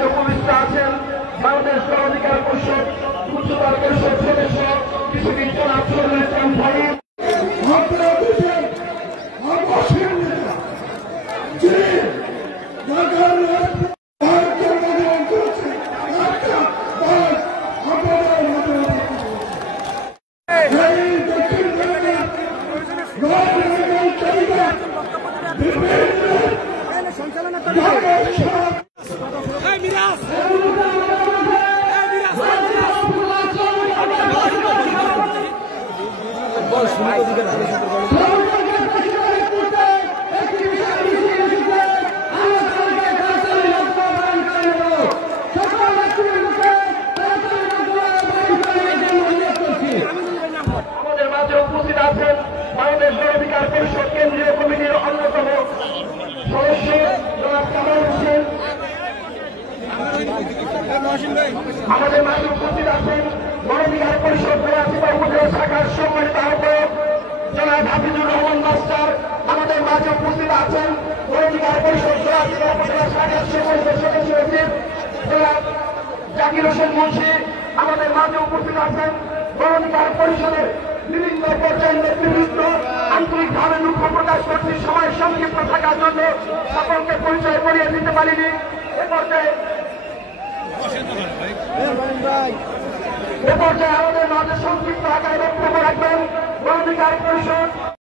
মাঝে উপবিষ্ট আছেন বাংলাদেশ গণ অধিকার পরিষদ উচ্চতর পরিষদ সদস্য কৃষকের জনাব সরুল ইসলাম ফাহিম। আমাদের মাঝে উপস্থিত আছেন বাংলাদেশ গণ অধিকার পরিষদ কেন্দ্রীয় কমিটির অন্যতম সদস্য জনাব কামাল হোসেন। আমাদের মাঝে উপস্থিত আছেন গণ অধিকার পরিষদ নোয়াপাড়া উপজেলা শাখার সম্মানিত আহ্বায়ক জনাব হাফিজুর রহমান মাস্টার। আমাদের মাঝে উপস্থিত আছেন গণ অধিকার পরিষদ নোয়াপাড়া উপজেলা শাখার সম্মানিত সদস্য সচিব জনাব জাকির হোসেন মুন্সি। আমাদের মাঝে উপস্থিত আছেন গণ অধিকার পরিষদের বিভিন্ন পর্যায়ের নেতৃবৃন্দ। আন্তরিকভাবে দুঃখ প্রকাশ করছি সময় সংক্ষিপ্ত থাকার জন্য সকলকে পরিচয় করিয়ে দিতে পারিনি। এ পর্যায়ে আমাদের মাঝে সংক্ষিপ্ত আকারে বক্তব্য রাখবেন গণ অধিকার পরিষদ